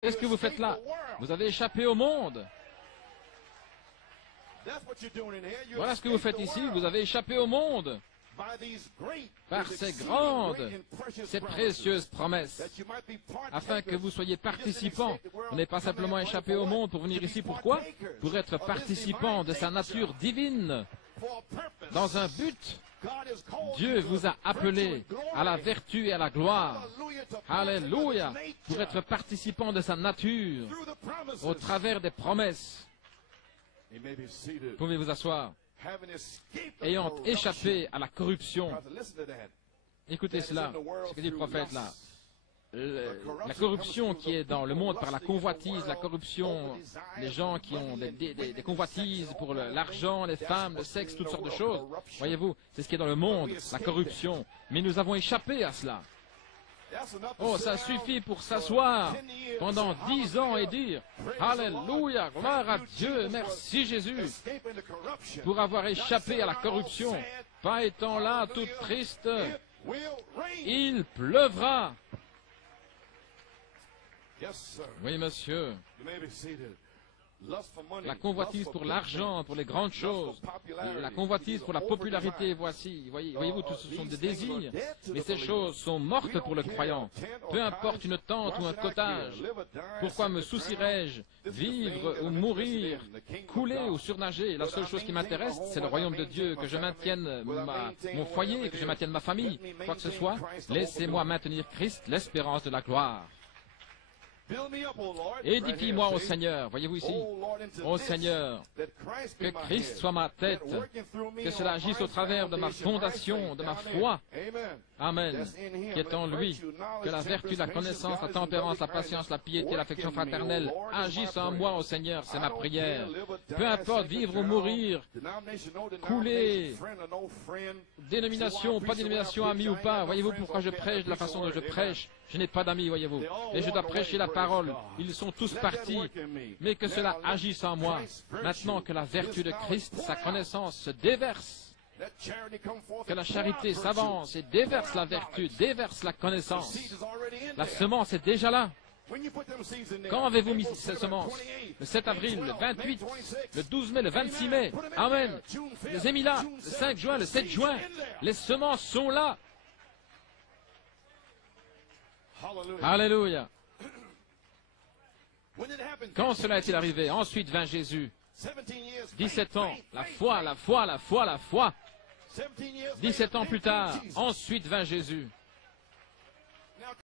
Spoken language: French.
Qu'est-ce que vous faites là? Vous avez échappé au monde. Voilà ce que vous faites ici, vous avez échappé au monde par ces grandes, ces précieuses promesses, afin que vous soyez participants. Vous n'avez pas simplement échappé au monde pour venir ici. Pourquoi? Pour être participants de sa nature divine, dans un but. Dieu vous a appelé à la vertu et à la gloire. Alléluia! Pour être participant de sa nature, au travers des promesses. Pouvez vous asseoir. Ayant échappé à la corruption. Écoutez cela, ce que dit le prophète là. La corruption qui est dans le monde par la convoitise, la corruption, les gens qui ont des convoitises pour l'argent, les femmes, le sexe, toutes sortes de choses. Voyez-vous, c'est ce qui est dans le monde, la corruption. Mais nous avons échappé à cela. Oh, ça suffit pour s'asseoir pendant 10 ans et dire « Alléluia, gloire à Dieu, merci Jésus » pour avoir échappé à la corruption. Pas étant là tout triste, il pleuvra. Oui, monsieur. La convoitise pour l'argent, pour les grandes choses, la convoitise pour la popularité, voici, voyez-vous, tout ce sont des désirs, mais ces choses sont mortes pour le croyant. Peu importe une tente ou un cottage, pourquoi me soucierais-je vivre ou mourir, couler ou surnager? La seule chose qui m'intéresse, c'est le royaume de Dieu, que je maintienne mon foyer, que je maintienne ma famille, quoi que ce soit. Laissez-moi maintenir Christ, l'espérance de la gloire. Édifie-moi au Seigneur, voyez-vous ici, au Seigneur, que Christ soit ma tête, que cela agisse au travers de ma fondation, de ma foi. Amen. Qui est en lui, que la vertu, la connaissance, la tempérance, la patience, la piété, l'affection fraternelle agissent en moi, au Seigneur, c'est ma prière. Peu importe, vivre ou mourir, couler, dénomination, pas dénomination, ami ou pas, voyez-vous pourquoi je prêche de la façon dont je prêche? Je n'ai pas d'amis, voyez-vous, et je dois prêcher la parole. Ils sont tous partis, mais que cela agisse en moi. Maintenant que la vertu de Christ, sa connaissance, se déverse, que la charité s'avance et déverse la vertu, déverse la connaissance. La semence est déjà là. Quand avez-vous mis cette semence? Le 7 avril, le 28, le 12 mai, le 26 mai. Amen. Je les ai mis là, le 5 juin, le 7 juin. Les semences sont là. Alléluia. Quand cela est-il arrivé? Ensuite vint Jésus. 17 ans, la foi, la foi, la foi, la foi. 17 ans plus tard, ensuite vint Jésus.